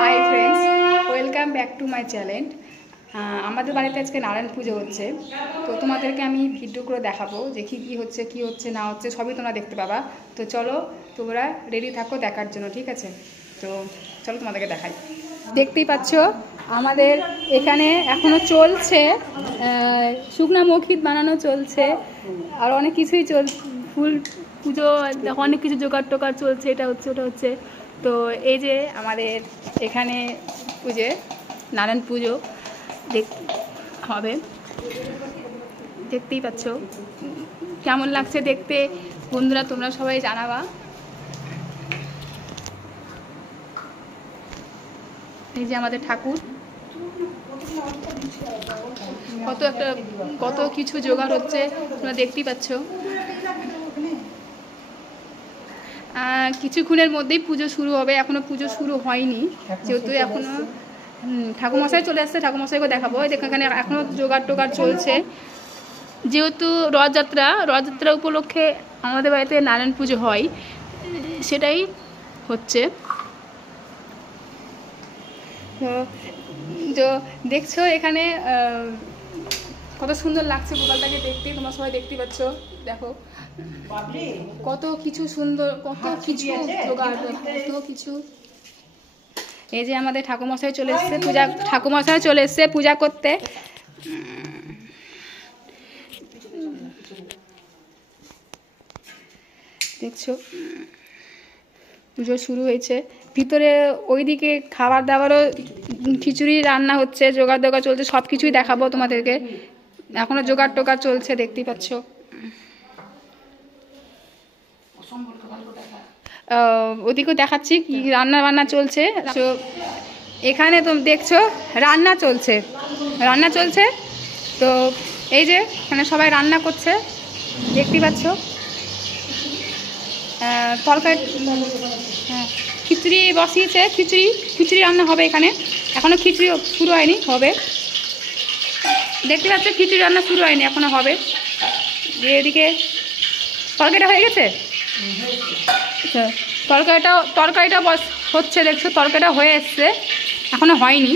Hi friends, welcome back to my channel. আমাদের বাড়িতে আজকে নারায়ণ পুজো হচ্ছে, তো তোমাদেরকে আমি ভিডিও করে দেখাবো যে কী হচ্ছে না হচ্ছে সবই তোমরা দেখতে পাবা। তো চলো তোমরা রেডি থাকো দেখার জন্য, ঠিক আছে? তো চলো তোমাদেরকে দেখাই। দেখতেই পাচ্ছ আমাদের এখানে এখনও চলছে, শুকনা মৌখিত বানানো চলছে, আর অনেক কিছুই ফুল পুজো, অনেক কিছু জোগাড় টোগাড় চলছে, এটা হচ্ছে ওটা হচ্ছে। তো এই যে আমাদের এখানে পুজো, নারায়ণ পুজো হবে, দেখতেই পাচ্ছ। কেমন লাগছে দেখতে বন্ধুরা, তোমরা সবাই জানাবা। এই যে আমাদের ঠাকুর, কত কিছু জোগাড় হচ্ছে তোমরা দেখতেই পাচ্ছ। কিছুক্ষণের মধ্যেই পুজো শুরু হবে, এখনো পুজো শুরু হয়নি যেহেতু এখনো ঠাকুরমশাই চলে আসছে, ঠাকুরমশাইকে দেখাবো। এখানে এখনো জোগাড় টোগাড় চলছে, যেহেতু রথযাত্রা উপলক্ষে আমাদের বাড়িতে নারায়ণ পুজো হয়, সেটাই হচ্ছে। তো দেখছো এখানে কত সুন্দর লাগছে গোপালটাকে দেখতে, তোমরা সবাই দেখতে পাচ্ছ। দেখো কত কিছু সুন্দর, কত কিছু জোগাড়, কত কিছু। এই যে আমাদের ঠাকুরমশাই চলে এসছে পূজা করতে। দেখছো পুজো শুরু হয়েছে, ভিতরে ওইদিকে খাবার দাবারও খিচুড়ি রান্না হচ্ছে, জোগাড় চলছে, সব কিছুই দেখাবো তোমাদেরকে। এখনো জোগাড় টোগাড় চলছে, দেখতেই পাচ্ছ। ওদিকেও দেখাচ্ছি কি রান্না বান্না চলছে। তো এখানে তো দেখছো রান্না চলছে। তো এই যে এখানে সবাই রান্না করছে, দেখতেই পাচ্ছ। তরকারি, হ্যাঁ, খিচুড়ি বসিয়েছে, খিচুড়ি রান্না হবে এখানে। এখনো খিচুড়ি শুরু হয়নি, হবে। দেখতে পাচ্ছ খিচুড়ি রান্না শুরু হয়নি, এখনো হবে। এদিকে তরকারিটা হয়ে গেছে, তরকারিটা হচ্ছে, দেখছো তরকারিটা হয়ে এসছে, এখনো হয়নি।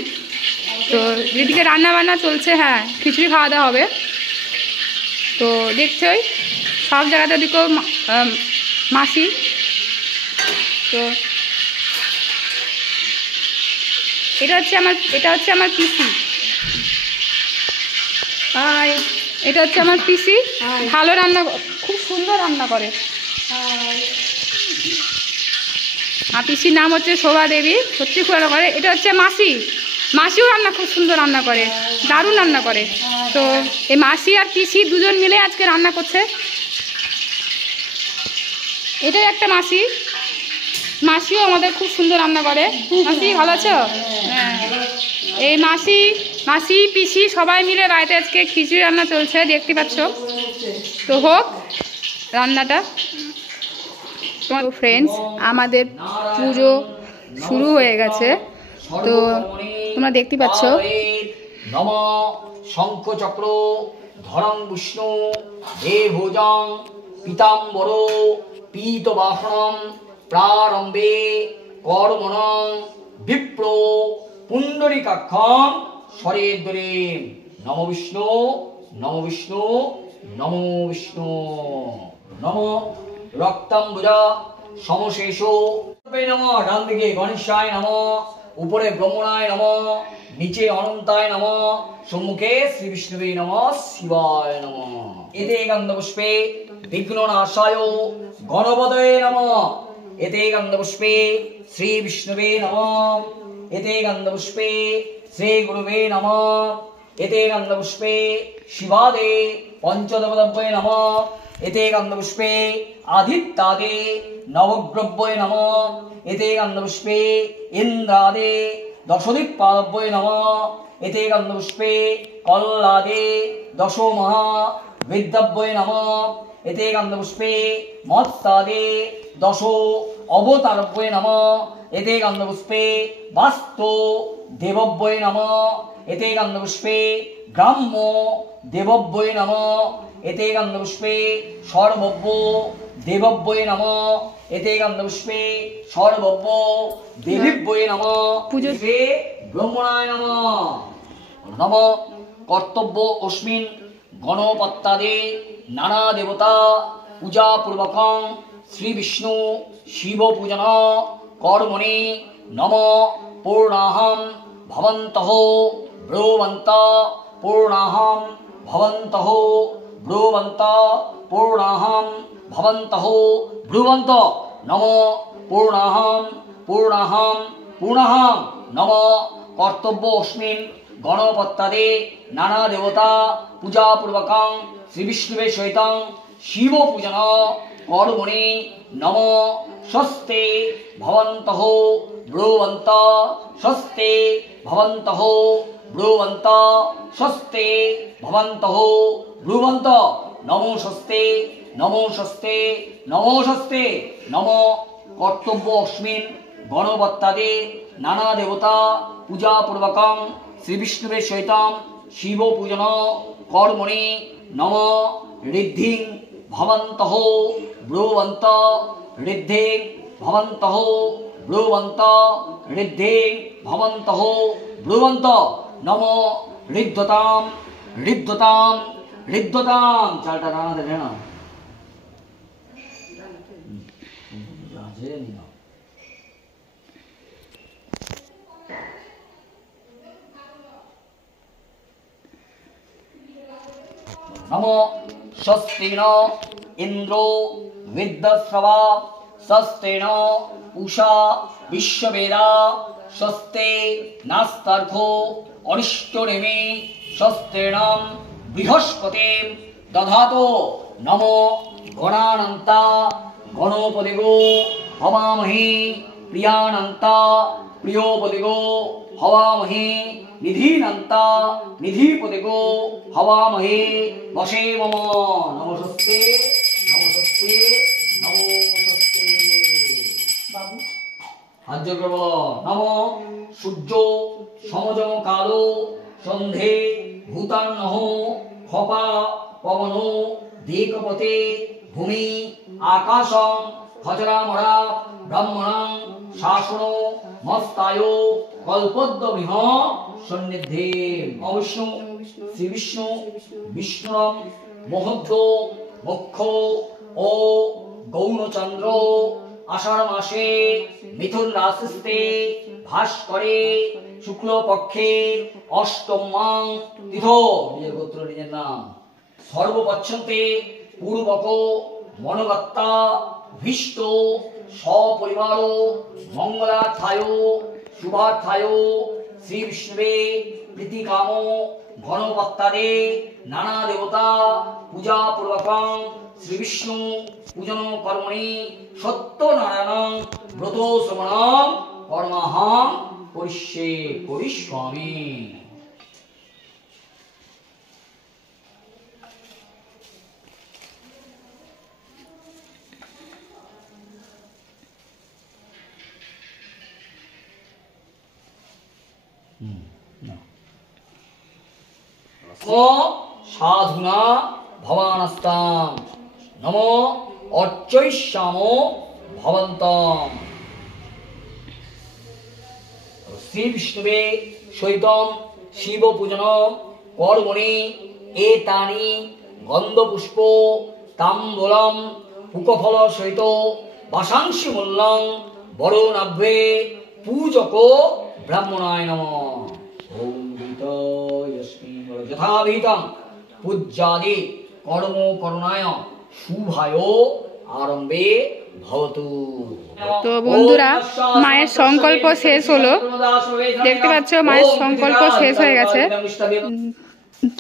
তো এদিকে রান্না বান্না চলছে, হ্যাঁ খিচুড়ি খাওয়া দাওয়া হবে। তো দেখছোই সব জায়গাতে ওদিকেও মাসি। তো এটা হচ্ছে আমার পিসি, আর এটা হচ্ছে আমার পিসি। ভালো রান্না, খুব সুন্দর রান্না করে। আর পিসির নাম হচ্ছে শোভা দেবী, সত্যি খুব রান্না করে। এটা হচ্ছে মাসিও খুব সুন্দর রান্না করে, দারুণ রান্না করে। তো এই মাসি আর পিসি দুজন মিলে আজকে রান্না করছে। এটাই একটা মাসিও আমাদের খুব সুন্দর রান্না করে। মাসি ভালো আছো? হ্যাঁ, এই মাসি পিসি সবাই মিলে বাড়িতে আজকে খিচুড়ি রান্না চলছে, দেখতে পাচ্ছ। তো হোক রান্নাটা। তো ফ্রেন্ডস, আমাদের পুজো শুরু হয়ে গেছে, তো তোমরা দেখতে পাচ্ছ। নম শঙ্খ চক্র ধরং বিষ্ণু দেভোজং পীতাম্বর পীতবাসনম প্রারম্ভে কর্মণং বিপ্র পুণ্ডরীকাক্ষং সরেদ্বরে। নম বিষ্ণু নম বিষ্ণু নম বিষ্ণু। নম রক্তাম্বুজা সমশেষ নম। ডান দিকে গণেশায় নম, উপরে ব্রহ্মণায় নম, নিচে অনন্তায় নম, সম্মুখে শ্রী বিষ্ণুবে নম, শিবায় নম। এতে গন্ধপুষ্পে বিঘ্ননাশায় গণপতয়ে নম। এতে গন্ধপুষ্পে শ্রী বিষ্ণুবে নম। এতে গন্ধপুষ্পে শ্রী গুরুবে নম। এতে গন্ধপুষ্পে শিবাদে পঞ্চদেবতাভ্যয়ে নম। এতে গন্ধপুষ্পে আদিত্যাদে নবগ্রভ্যয়ে নম। এতে গন্ধপুষ্পে ইন্দ্রাদে দশদিক্পাদভ্যয়ে নম। এতে গন্ধপুষ্পে কল্লাদে দশ মহা বিদ্যাভ্যয়ে নম। এতে গন্ধপুষ্পে মত্তাদে দশ অবতারভ্যয়ে নম। এতে গন্ধপুষ্পে বাস্তু দেবভ্যয়ে নম। এতে গন্ধপুষ্পে গ্রাম্য দেবভ্যয়ে নম। এতে গন্ধপুষ্পে সর্বভ্য দেবভ্যয়ে নম। এতে গন্ধপুষ্পে সর্বব্য দেবীভ্যয়ে নমঃ পুজোতে ব্রহ্মণায় নমঃ নমঃ কর্তব্য অস্মিন গণপত্যাদে নানা দেবতা পূজা পূর্বকং শ্রী বিষ্ণু শিব পূজন কর্মণি নমঃ পূর্ণাহম ভবন্তঃ ব্রুবন্ত পূর্ণাহম ভবন্তঃ ব্রুবন্ত পূর্ণাহম ভবন্তঃ ব্রুবন্ত নমঃ পূর্ণাহম পূর্ণাহম পূর্ণাহম নমঃ কর্তব্য অস্মিন গণপত্যাদে নানা দেবতা পূজা পূর্বকং শ্রী বিষ্ণুবে সহিতং শিব পূজন কর্মণি নমঃ স্বস্তে ভবন্তঃ ব্রুবন্ত স্বস্তে ভবন্তঃ ব্রুবন্ত স্বস্তে ভবন্তঃ ব্রুবন্ত নমো স্বস্তে নমো স্বস্তে নমো স্বস্তে নমঃ কর্তব্য অস্মিন গণপত্যাদে নানা দেবতা পূজা পূর্বকং শ্রী বিষ্ণুবে সহিতং শিব পূজন কর্মণি নমঃ ঋদ্ধিং ভবন্তঃ ব্রুবন্ত ঋদ্ধিং ভবন্তঃ ব্রুবন্ত ঋদ্ধিং ভবন্তঃ ব্রুবন্ত নমঃ ঋদ্ধতাম ঋদ্ধতাম ঋদ্ধতাম চালটা রানা দেবে না নমঃ স্বস্তিন ইন্দ্রো বিদ্যস্রবা স্বস্তিন উষা বিশ্ববেদা স্বস্তে নাস্তার্ঘো অনিষ্টনেমি স্বস্তিন বৃহস্পতি দধাতো নমঃ গণানন্তা গণপতিগো হবামহে প্রিয়ানন্তা প্রিয়োপতিগো হবামহে নিধীনন্তা নিধিপতিগো হবামহে বশে মম নমস্তে নমস্তে নমস্তে বাবু হাজ্য করব নমঃ সূর্য সমজম কালো সন্ধে ভূতান্নহ খপা পবন দিকপতে ভূমি আকাশং খচরামরা ব্রহ্মণং শাসন মস্তায় কল্পদ্মবিহ সন্নিধে অবিষ্ণু শ্রী বিষ্ণু বিষ্ণুরম মহদ্দ মুখ্য ও গৌণচন্দ্র আষাঢ় মাসে মিথুন রাশিতে ভাস করে শুক্লপক্ষে অষ্টমাং তিথ নিজের গোত্র নিজের নাম সর্বপচ্ছন্তে পূর্বক মনোগত্তা ভীষ্ট সপরিবার মঙ্গলার্থায় শুভার্থায় শ্রী বিষ্ণুবে প্রীতিকাম গণপত্যাদে নানা দেবতা পূজা পূর্বকং শ্রী বিষ্ণু পূজন কর্মণি সত্যনারায়ণ ব্রত শ্রবণম কর্মাহং করিষ্যে করিষ্যামি সাধুনা ভবানস্তাম নমো অর্চৈষ্যামো ভবন্তম শ্রী বিষ্ণুবে সহিতম শিব পূজন কর্মণি এতানি গন্ধপুষ্প তাম্বূলম পুকফল সহিত বাসাংশি মূল্যং বরণাভ্যে পূজক ব্রাহ্মণায় নমঃ ওম বিতয়স্মিন যথাবিহিতং পূজ্যাদি কর্ম করুণায় শুভায় আরম্ভে ভবতু। তো বন্ধুরা মায়ের সংকল্প শেষ হলো, দেখতে পাচ্ছ মায়ের সংকল্প শেষ হয়ে গেছে।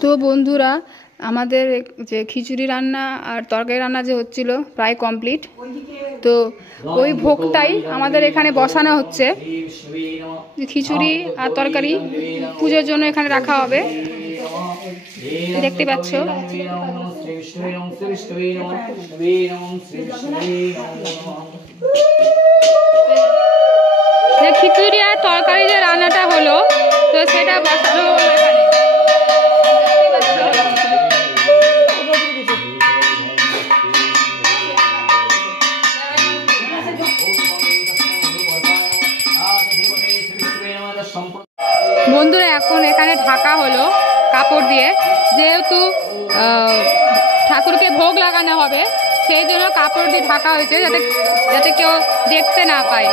তো বন্ধুরা আমাদের যে খিচুড়ি রান্না আর তরকারি রান্না যে হচ্ছিল প্রায় কমপ্লিট। তো ওই ভোগটাই আমাদের এখানে বসানো হচ্ছে, খিচুড়ি আর তরকারি পুজোর জন্য এখানে রাখা হবে, দেখতে পাচ্ছ। যে খিচুড়ি আর তরকারি যে রান্নাটা হলো তো সেটা বসানো হলো এখানে। সম্পূর্ণ বন্ধুরা এখন এখানে ঢাকা হলো কাপড় দিয়ে, যেহেতু ঠাকুরকে ভোগ লাগানো হবে সেই জন্য কাপড় দিয়ে ঢাকা হয়েছে, যাতে যাতে কেউ দেখতে না পায়।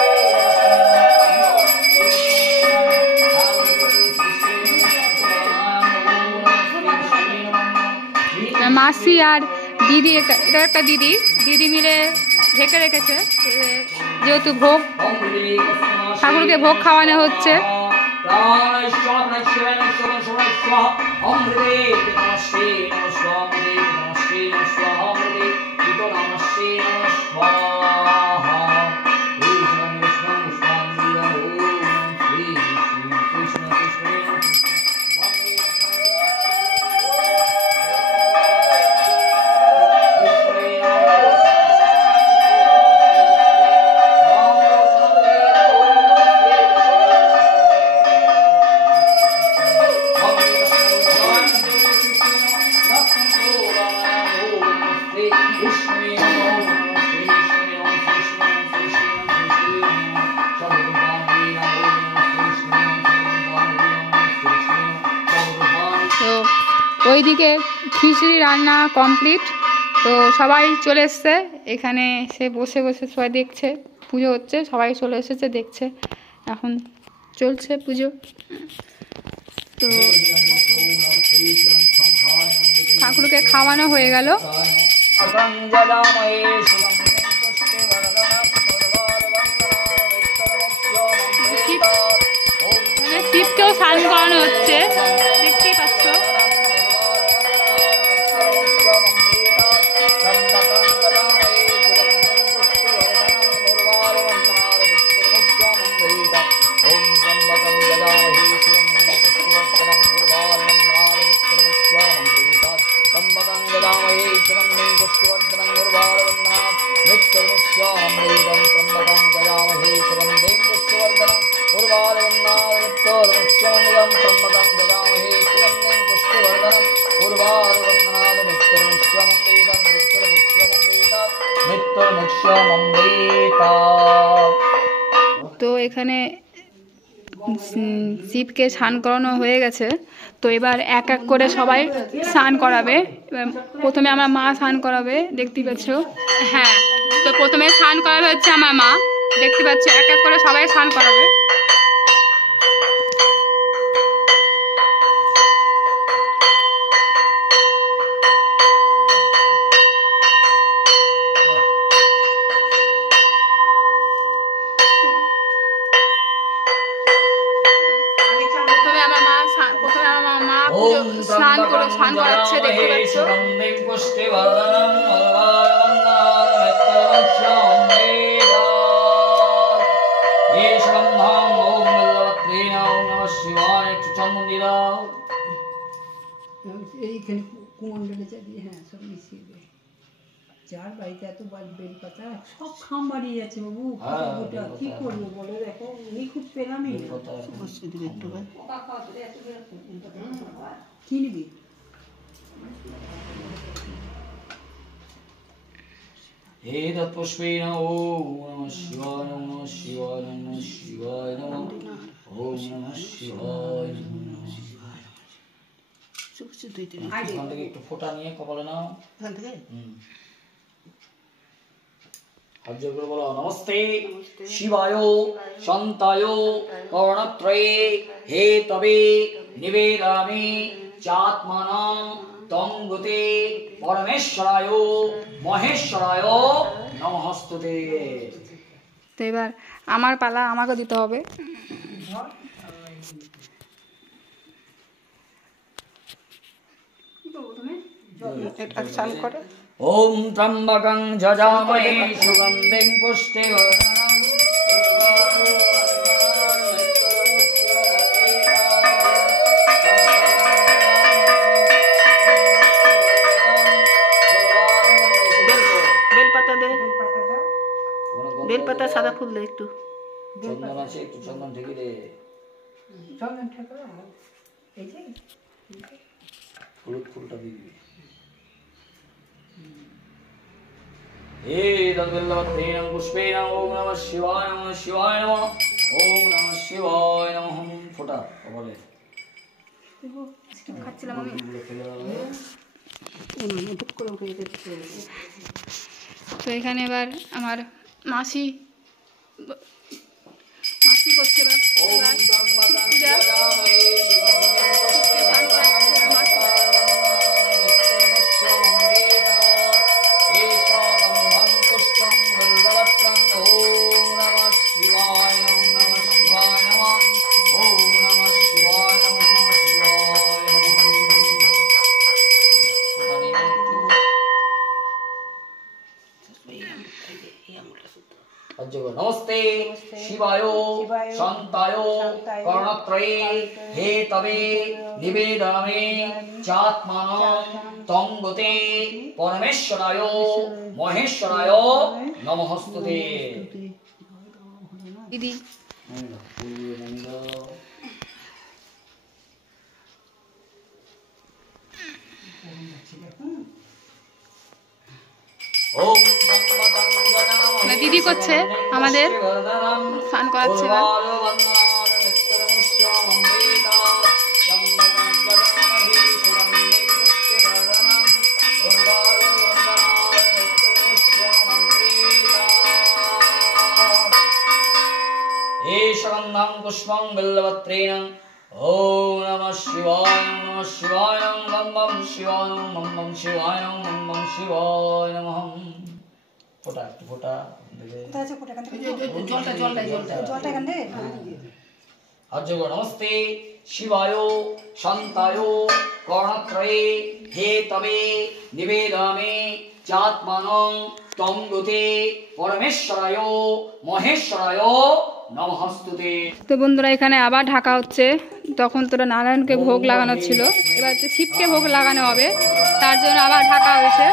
মাসি আর দিদি, এটা একটা দিদি মিলে ঢেকে রেখেছে, যেহেতু ভোগ ঠাকুরকে ভোগ খাওয়ানো হচ্ছে। ওইদিকে খিচুড়ি রান্না কমপ্লিট, তো সবাই চলে এসছে এখানে, সে বসে বসে সবাই দেখছে, পুজো হচ্ছে, সবাই চলে এসেছে দেখছে, এখন চলছে পুজো। তো ঠাকুরকে খাওয়ানো হয়ে গেল। শিবকেও স্নান করানো হচ্ছে, দেখতেই পাচ্ছ। তো এখানে শিবকে স্নান করানো হয়ে গেছে, তো এবার এক এক করে সবাই স্নান করাবে। প্রথমে আমার মা স্নান করাবে, দেখতে পাচ্ছ। হ্যাঁ, তো প্রথমে স্নান করাবে হচ্ছে আমার মা, দেখতে পাচ্ছ, এক এক করে সবাই স্নান করাবে। স্নান করাচ্ছে, দেখতে পাচ্ছ। এইখানে কুমন্ডলে চালিয়ে, হ্যাঁ, সব মিশিয়ে দেয়। যার বাড়িতে এত বেল পাতা সব খাম বাড়িয়ে যাচ্ছে বাবু, কি করবো বলো? দেখো উনি খুব পেলামই কি নিবি। हे तत्पुष्पेण ॐ नमः शिवाय नमः शिवाय नमः शिवाय नमः ॐ नमः शिवाय नमः शिवाय। এখান থেকে একটু ফোঁটা নিয়ে কপালে নাও। হাত জোড় করে বলো, নমস্তে শিবায় শান্তায় কর্ণত্রয়ে হে তবে নিবেদামি চাত্মানাম তঙ্গতে পরমেশ্বরায় মহেশ্বরায় নমস্তুতে। তো এবার আমার পালা, আমাকে দিতে হবে। ওম ত্রম্বকং যজামহে সুগন্ধিং পুষ্টিবর্ধনং বেলপাতা দে, বেলপাতা, সাদা ফুল দে, একটু চন্দন আছে, একটু চন্দন ঢেকে দে। চন্দন ঠেকা, এই যে হলুদ ফুলটা দিয়ে দিবি। हे तद्वल्लभत्रेण पुष्पेण ॐ नमः शिवाय नमः शिवाय नमः ॐ नमः शिवाय नमः বলে খাচ্ছিলাম আমি। তো এখানে এবার আমার মাসি করছে এবার পূজা। স্নান করাচ্ছে মাসি। नमस्ते शिवाय शांताय कर्णत्रये हे तवे निवेदयामि चात्मानं तंगते परमेश्वराय महेश्वराय नमोस्तुते। दीदी দিদি করছে আমাদের স্নান করাচ্ছে এবার। गन्धं पुष्पं बिल्वपत्रेण ओम नमः शिवाय नम नम शिवाय नम शिवाय नम शिवाय नमः। फोटा फोटा नमस्ते शिवाय शांताय कर्णत्रये हे तवे निवेदयामि चात्मानं तंगते परमेश्वराय महेश्वराय नमोस्तुते। তো বন্ধুরা এখানে আবার ঢাকা হচ্ছে। তখন তোরা নারায়ণকে ভোগ লাগানো ছিল, এবার হচ্ছে শিবকে ভোগ লাগানো হবে, তার জন্য আবার ঢাকা হয়েছে।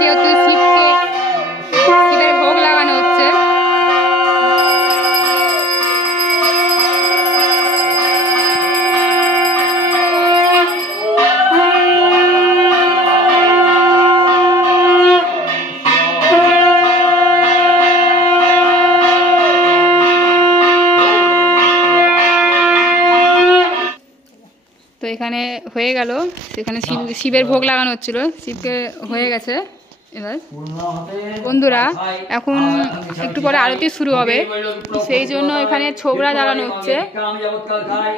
যেহেতু শিবের ভোগ লাগানো হচ্ছে। তো এখানে হয়ে গেল, সেখানে শিবের ভোগ লাগানো হচ্ছিল, শিবকে হয়ে গেছে। এবার বন্ধুরা এখন একটু পরে আরতি শুরু হবে, সেই জন্য এখানে ছোবড়া জ্বালানো হচ্ছে।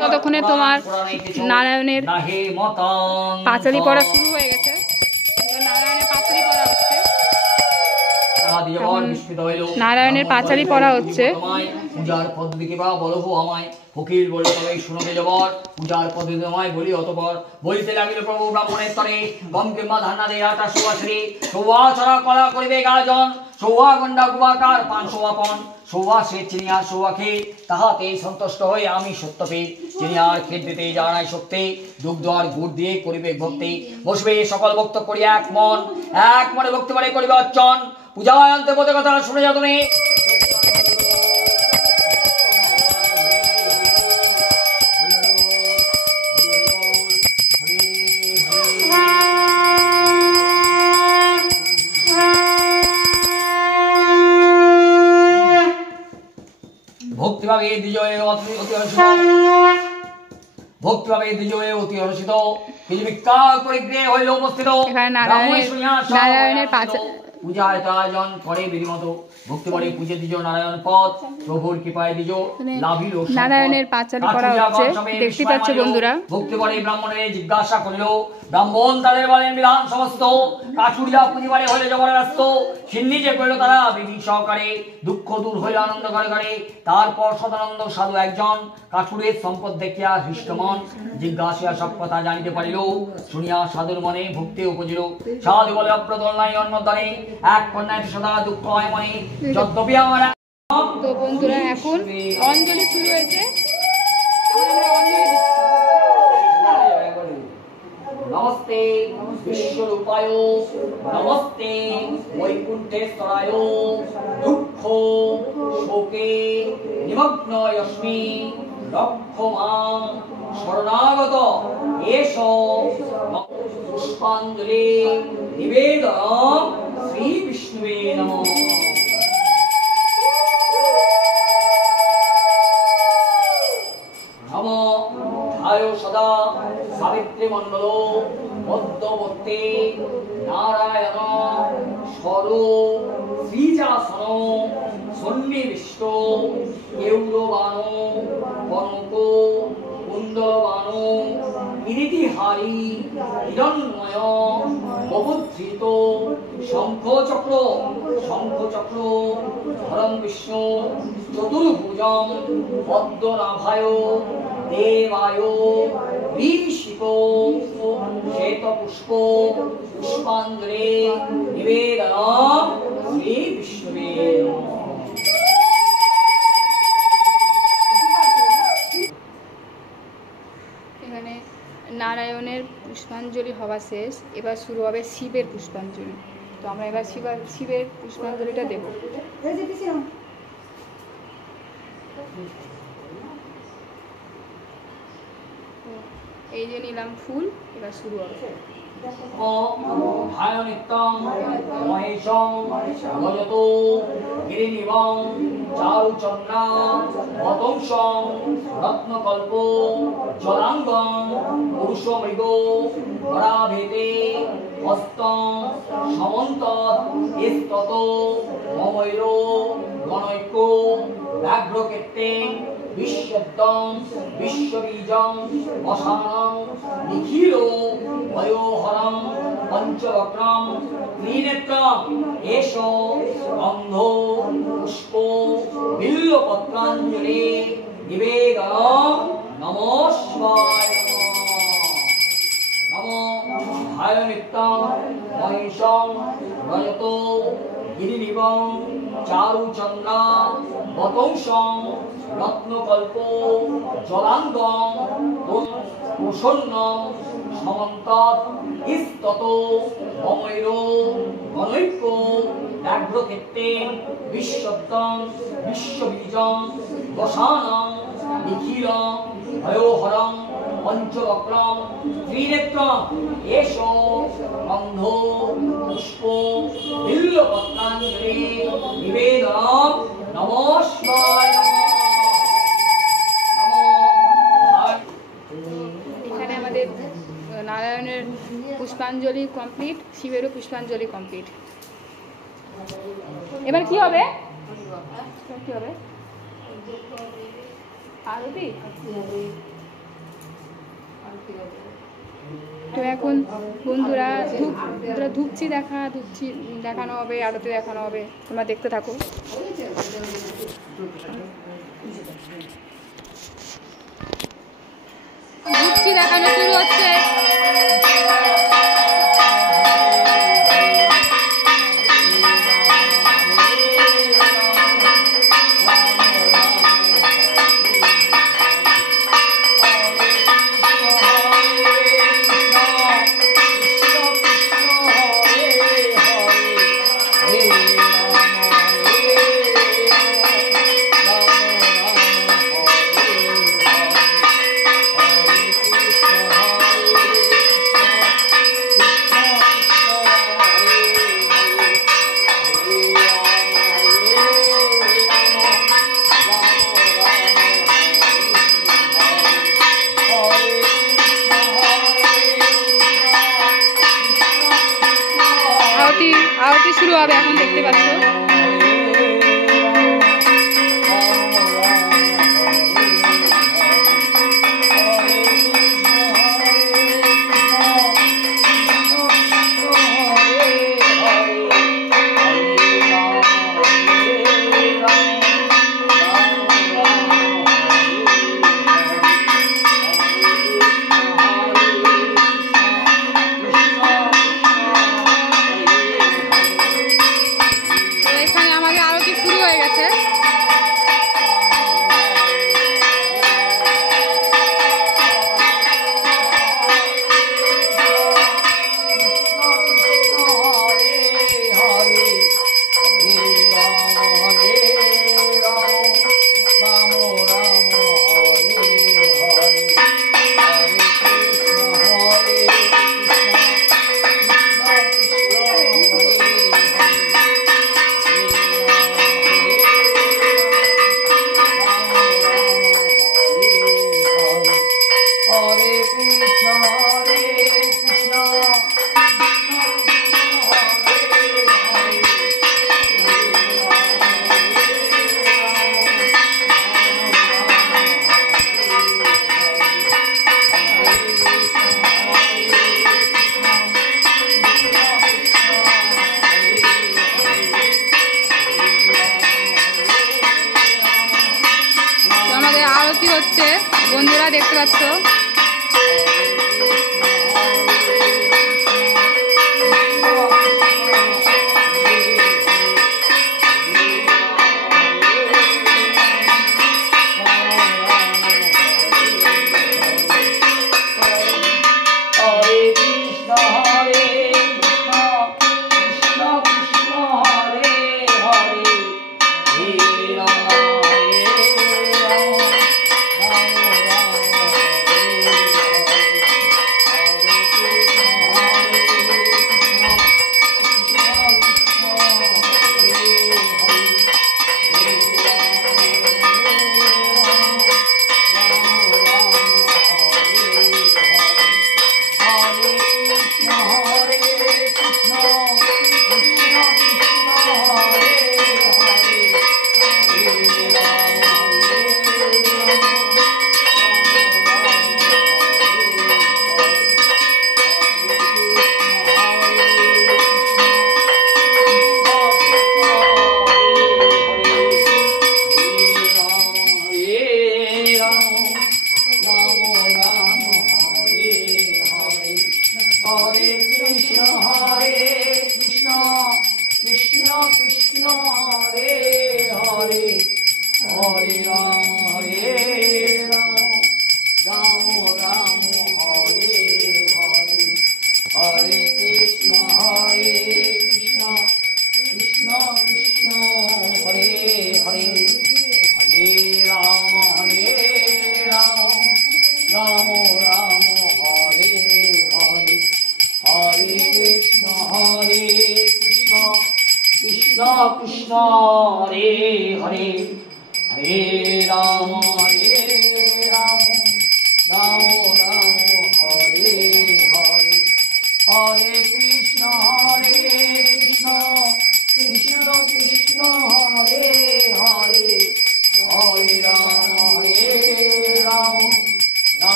ততক্ষণে তোমার নারায়ণের পাঁচালি পড়া শুরু হয়ে গেছে, নারায়ণের পাঁচালি পড়া হচ্ছে। নারায়ণের পাঁচালি পড়া হচ্ছে। পূজার পদ্ধতি কিবা বলহ আমায়, ফকির বলে তবে শুনবে জবর, পূজার পদ্ধতি আমায় বলি অতপর। বলিতে লাগিল প্রভু ব্রাহ্মণের তরে, গমকে মা ধান্না দে আটা সুবাশ্রী, সৌয়া ছড়া কলা করিবে গাজন, সৌয়া গন্ডা গুবাকার পান সৌয়াপন, সৌয়া সে চিনিয়ার সৌয়া খেয়ে, তাহাতে সন্তুষ্ট হয়ে আমি সত্য পেয়ে, চিনিয়ার খেত দিতে জানাই শক্তি, দুগ্ধ আর গুড় দিয়ে করিবে ভক্তি। বসবে সকল ভক্ত করি এক মনে ভক্তি মানে করিবে অর্চন। পূজায় আনতে বোধে কথা শুনে যাও তুমি। ভক্তিভাবে দ্বিজয়ে অতি হর্ষিত, ভক্তিভাবে দ্বিজয়ে অতি হর্ষিত, বিকার পরিগ্রহে হইল উপস্থিত। নারায়ণের পূজায় আয়োজন করে বিধিমত, ভক্তি বলে পূজে দিজ নারায়ণ পদ, প্রভুর কৃপায় দিজ লাভিল নারায়ণের পাঁচালি করা হচ্ছে, দেখতে পাচ্ছ বন্ধুরা। ভক্তি বলে ব্রাহ্মণের জিজ্ঞাসা করিল, ব্রাহ্মণ তাদের বলেন বিধান সমস্ত, কাঠুরিয়া পুঁজিবারে হইলে জবরদস্ত, সিন্নি যে করিল তারা বিধি সহকারে, দুঃখ দূর হইল আনন্দ ঘরে ঘরে। তারপর সদানন্দ সাধু একজন কাঠুরের সম্পদ দেখিয়া হৃষ্টমন, জিজ্ঞাসিয়া সব কথা জানিতে পারিল, শুনিয়া সাধুর মনে ভক্তি উপজিল। সাধু বলে অপ্রতল নাই অন্য ধরে, এক কন্যায় সদা দুঃখ হয় মনে, যদ্যপি আমার। তো বন্ধুরা এখন অঞ্জলি শুরু হয়েছে, এখন আমরা অঞ্জলি দিচ্ছি। নমস্তে বিশ্বরূপায় নমস্তে বৈকুণ্ঠেশ্বরায় দুঃখ শোকে নিমগ্নয়স্মি রক্ষমাং শরণাগত এষ পুষ্পাঞ্জলি নিবেদনম শ্রী বিষ্ণুবে নমঃ। সদা সাবিত্রী মণ্ডল মধ্যবর্তী নারায়ণ স্বরূপ শ্রীজাসন সন্নিবিষ্ট কেউরবান কনক কুণ্ডলবান কিরীটিহারী হিরণ্ময় বহুধৃত শঙ্খচক্র ধরম বিষ্ণু চতুর্ভুজম পদ্মনাভায় দেবায় ঋষিক শ্বেতপুষ্প পুষ্পাঞ্জলি নিবেদনম শ্রী বিষ্ণুবে নমঃ। এখানে নারায়ণের পুষ্পাঞ্জলি হওয়া শেষ, এবার শুরু হবে শিবের পুষ্পাঞ্জলি। তো আমরা এবার শিবের পুষ্পাঞ্জলিটা দেব। এই যে নিলাম ফুল, এবার শুরু হবে। ধায় নিত্যং মহেশং ভজত গিরিনিবং চারুচন্দ্রা বতংসং রত্নকল্প জলাঙ্গং পুরুষমৃগ বরাভেদে হস্তং সমন্ত স্তত মমৈর গণৈক্য ব্যাঘ্রক্ষেত্রে বিশ্বদ্যং বিশ্ববীজং অসানং নিখিল ভয়োহরং পঞ্চবক্রং ত্রিনেত্রং এষ গন্ধ পুষ্প বিল্বপত্রাঞ্জলি নিবেদনম নমঃ শিবায় নমঃ। ধায় নিত্যং মহেশং রজত গিরিনিবং চারুচন্দ্রা বতংসং রত্নকল্প জলাঙ্গং প্রসন্নং সমন্তৎ স্তত মমৈর গণৈক্য ব্যাঘ্রক্ষেত্রে বিশ্বদ্যং বিশ্ববীজং দশানং নিখিলং ভয়োহরং পঞ্চবক্রং ত্রিনেত্রং এষ গন্ধ পুষ্প বিল্বপত্রাঞ্জলি নিবেদনম নমঃ শিবায় নমঃ। এখানে আমাদের নারায়ণের পুষ্পাঞ্জলি কমপ্লিট, শিবেরও পুষ্পাঞ্জলি কমপ্লিট। এবার কি হবে? কি হবে? আরতি। তো এখন বন্ধুরা ধুপচি দেখানো হবে, আরতি দেখানো হবে, তোমরা দেখতে থাকো। ধুপচি দেখানো শুরু হচ্ছে। আরতি শুরু হবে, এখন দেখতে পাচ্ছ। পাচ্ছ।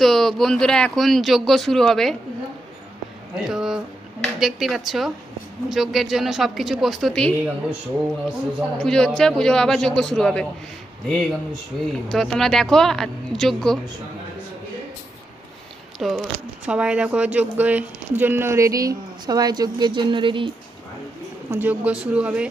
তো বন্ধুরা এখন যজ্ঞ শুরু হবে। তো দেখতেই পাচ্ছ যজ্ঞের জন্য সবকিছু প্রস্তুতি, পুজো হচ্ছে, পুজো আবার যজ্ঞ শুরু হবে। তো তোমরা দেখো যজ্ঞ, তো সবাই দেখো যজ্ঞের জন্য রেডি, সবাই যজ্ঞের জন্য রেডি, যজ্ঞ শুরু হবে।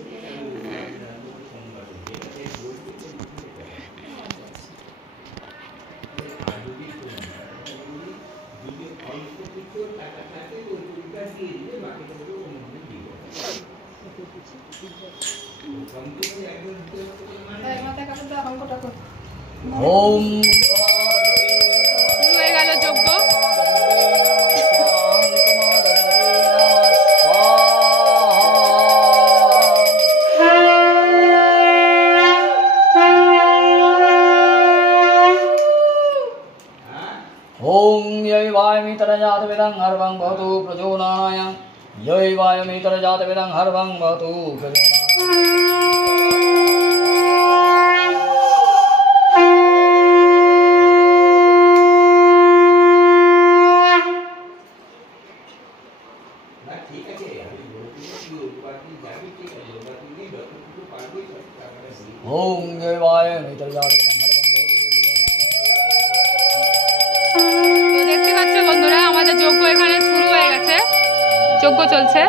ওম শুরু হয়ে গেল যজ্ঞ। ओम यय वायमितरजातवेदं हर्वं भवतु प्रचोदनाय यय वायमितरजातवेदं हर्वं भवतु प्रचोदनाय। ओम यय वायमितरजातवेदं हर्वं তো দেখতে পাচ্ছ বন্ধুরা আমাদের যজ্ঞ এখানে শুরু হয়ে গেছে, যজ্ঞ চলছে।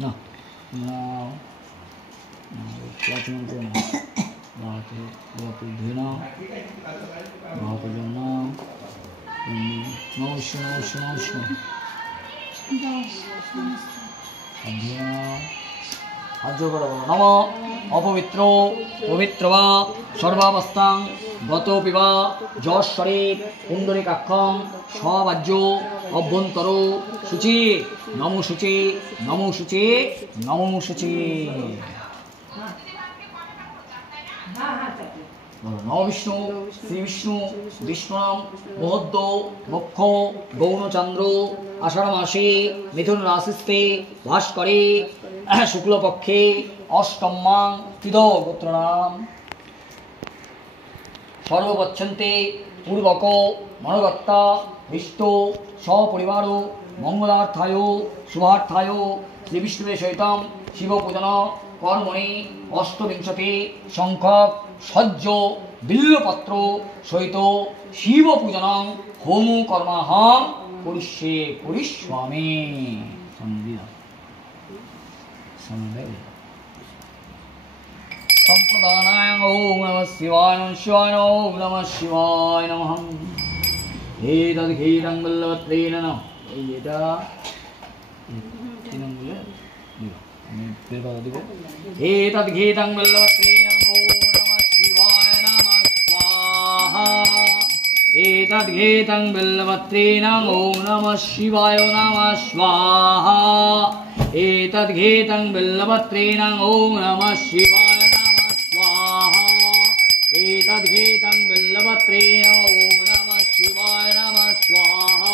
No. No. Watching on नम अपवित्रो पवित्र वा सर्वावस्थां गतोऽपि वा जश्वरे पुण्डरीकाक्षं स्वाज्यो अभ्यन्तरो शुचि नमो शुचि नमो शुचि नमो शुचि नमो विष्णु श्री विष्णु विष्णुनाम मोहद्द मोक्ष गौणचंद्र आषाढ़ मासे मिथुन राशिस्ते भास्करे शुक्ल पक्षे अष्टमां त्रिदो गोत्रनाम सर्वपक्षन्ते पूर्वक मनोगत्ता विष्णु सपरिवार मंगलार्थाय शुभार्थाय श्री विष्णुवे सहितं शिव पूजन कर्मणि अष्टविंशति संख्यक सज्ज बिल्वपत्र सहित शिव पूजन होम कर्माहं करिष्यामि। संप्रदानाय ओम नमः शिवाय ओम नमः शिवाय नमः। एतद्घीतं बिल्वपत्रेण एतद्घीतं बिल्वपत्रेण ओम नमः शिवाय नमः स्वाहा। एतद्घीतं बिल्वपत्रेण ओम नमः शिवाय नमः स्वाहा। एतद्घीतं बिल्वपत्रेण ओम नमः शिवाय नमः स्वाहा। एतद्घीतं बिल्वपत्रेण ओम नमः शिवाय नमः स्वाहा।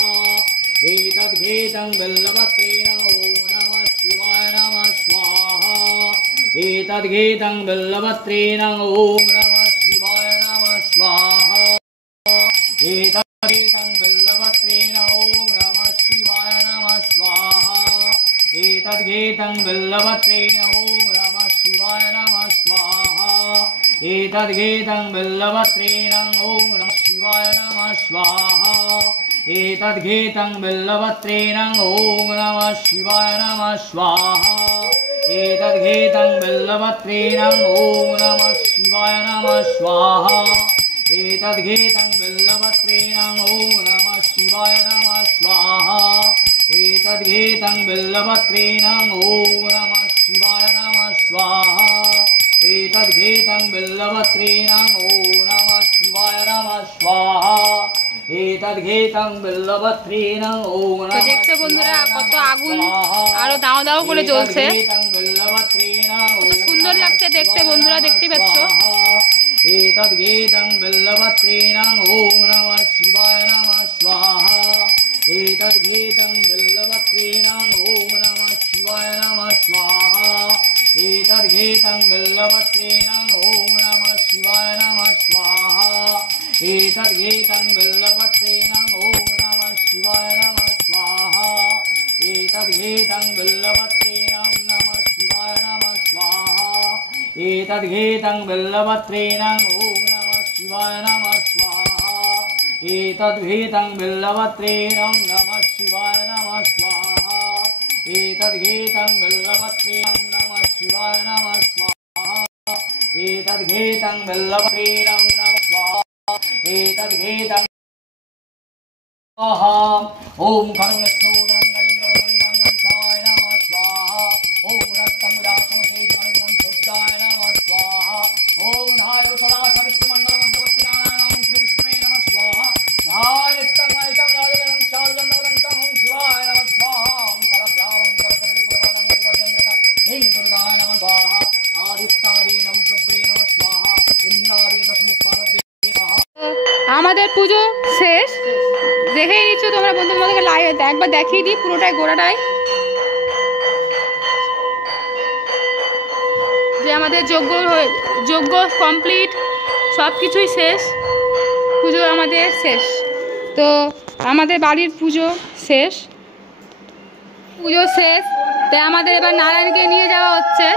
एतद्घीतं बिल्वपत्रेण ओम नमः शिवाय नमः स्वाहा। एतद्घीतं बिल्वपत्रेण ओम नमः शिवाय नमः स्वाहा। एतद्घीतं बिल्वपत्रेण ओम नमः शिवाय नमः स्वाहा। एतद्घीतं बिल्वपत्रेण ओम नमः शिवाय नमः स्वाहा। एतद्घीतं बिल्वपत्रेण ओम नमः शिवाय नमः स्वाहा। एतद्घीतं बिल्वपत्रेण ओम नमः शिवाय नमः स्वाहा। एतद्घीतं बिल्वपत्रेण ओम नमः शिवाय नमः स्वाहा। एतद्घीतं बिल्वपत्रेण ओम नमः शिवाय नमः स्वाहा। एतद्घीतं बिल्वपत्रेण ओम नमः शिवाय नमः स्वाहा। एतद्घीतं बिल्वपत्रेण ओम नमः शिवाय नमः स्वाहा। एतद्घीतं बिल्वपत्रेण ओम नमः। তো দেখছো বন্ধুরা কত আগুন আরো দাও দাও করে জ্বলছে, কত সুন্দর লাগছে দেখতে বন্ধুরা, দেখতে পাচ্ছ। एतद्घीतं बिल्वपत्रेण ओम नमः शिवाय नमः स्वाहा। एतद्घीतं बिल्वपत्रेण ओम नमः शिवाय नमः स्वाहा। एतद्घीतं बिल्वपत्रेण ओम नमः शिवाय नमः स्वाहा। एतद्घीतं बिल्वपत्रेण ओम नमः शिवाय नमः स्वाहा। एतद्घीतं बिल्वपत्रेण नमः शिवाय नमः स्वाहा। एतद्घीतं बिल्वपत्रेण ओम नमः शिवाय नमः स्वाहा। एतद्घीतं बिल्वपत्रेण नमः शिवाय नमः स्वाहा। एतद्घीतं बिल्वपत्रेण नमः शिवाय नमः स्वाहा। एतद्घीतं बिल्वपत्रेण नमः स्वाहा। एतद्घीतं ओम करुणस्रोतरङ्गलिङ्गवरङ्गलिङ्गशाय नमः स्वाहा। ओम रक्तमुदासमसेजमङ्गलं शुद्धाय नमः स्वाहा। ओम धायो सदा सवित्रमण्डलमध्यवर्तिनारायणं श्रीविष्णवे नमः स्वाहा। धायित्तमयकं राजगणं चारुगन्धवलं तं शिवाय नमः स्वाहा। ओम कलभ्यावं करतरुपुरवनं विवर्धन्यता ह्रीं दुर्गाय नमः स्वाहा। आदित्यादीनमुग्रभ्ये नमः स्वाहा। আমাদের পুজো শেষ, দেখেই নিচ্ছ তোমরা বন্ধু, তোমাদেরকে একবার দেখিয়ে দিই পুরোটাই গোড়াটাই, যে আমাদের যজ্ঞ কমপ্লিট, সব কিছুই শেষ, পুজো আমাদের শেষ। তো আমাদের বাড়ির পুজো শেষ, তাই আমাদের এবার নারায়ণকে নিয়ে যাওয়া হচ্ছে।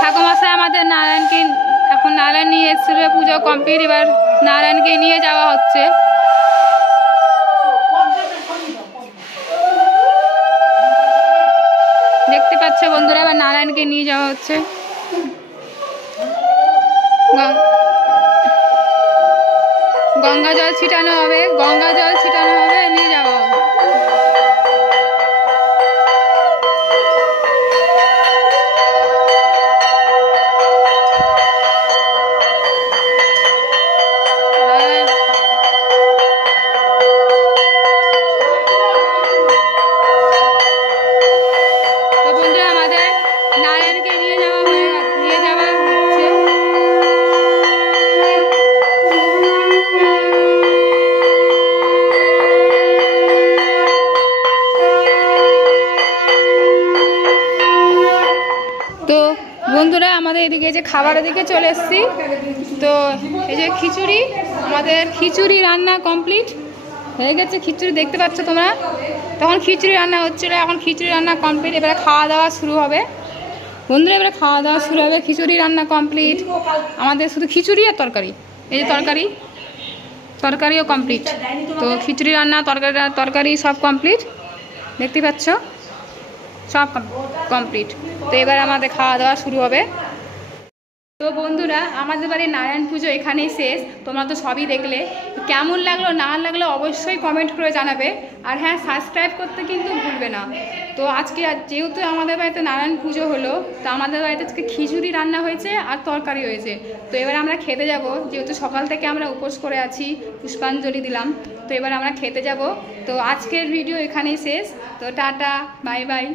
ঠাকুরমশাই আমাদের নারায়ণকে এখন নারায়ণ নিয়ে এসেছিল, পুজো কমপ্লিট, এবার নারায়ণকে নিয়ে যাওয়া হচ্ছে। দেখতে পাচ্ছ বন্ধুরা, এবার নারায়ণকে নিয়ে যাওয়া হচ্ছে। গঙ্গা জল ছিটানো হবে, নিয়ে যাওয়া হবে। তো বন্ধুরা আমাদের নারায়ণকে নিয়ে যাওয়া হচ্ছে। তো বন্ধুরা আমাদের এদিকে যে খাবারের দিকে চলে এসেছি। তো এই যে খিচুড়ি, আমাদের খিচুড়ি রান্না কমপ্লিট হয়ে গেছে। খিচুড়ি দেখতে পাচ্ছ তোমরা, তখন খিচুড়ি রান্না হচ্ছিলো, এখন খিচুড়ি রান্না কমপ্লিট, এবারে খাওয়া দাওয়া শুরু হবে বন্ধুরা, এবারে খাওয়া দাওয়া শুরু হবে। খিচুড়ি রান্না কমপ্লিট, আমাদের শুধু খিচুড়ি আর তরকারি, এই যে তরকারিও কমপ্লিট। তো খিচুড়ি রান্না, তরকারি সব কমপ্লিট, দেখতে পাচ্ছ সব কমপ্লিট। তো এবার আমাদের খাওয়া দাওয়া শুরু হবে। তো বন্ধুরা আমাদের বাড়ির নারায়ণ পুজো এখানেই শেষ। তোমরা তো সবই দেখলে, কেমন লাগলো না লাগলো অবশ্যই কমেন্ট করে জানাবে। আর হ্যাঁ, সাবস্ক্রাইব করতে কিন্তু ভুলবে না। তো আজকে যেহেতু আমাদের বাড়িতে নারায়ণ পুজো হলো, তো আমাদের বাড়িতে আজকে খিচুড়ি রান্না হয়েছে আর তরকারি হয়েছে। তো এবার আমরা খেতে যাব, যেহেতু সকাল থেকে আমরা উপোস করে আছি, পুষ্পাঞ্জলি দিলাম। তো এবার আমরা খেতে যাব। তো আজকের ভিডিও এখানেই শেষ। তো টাটা, বাই বাই।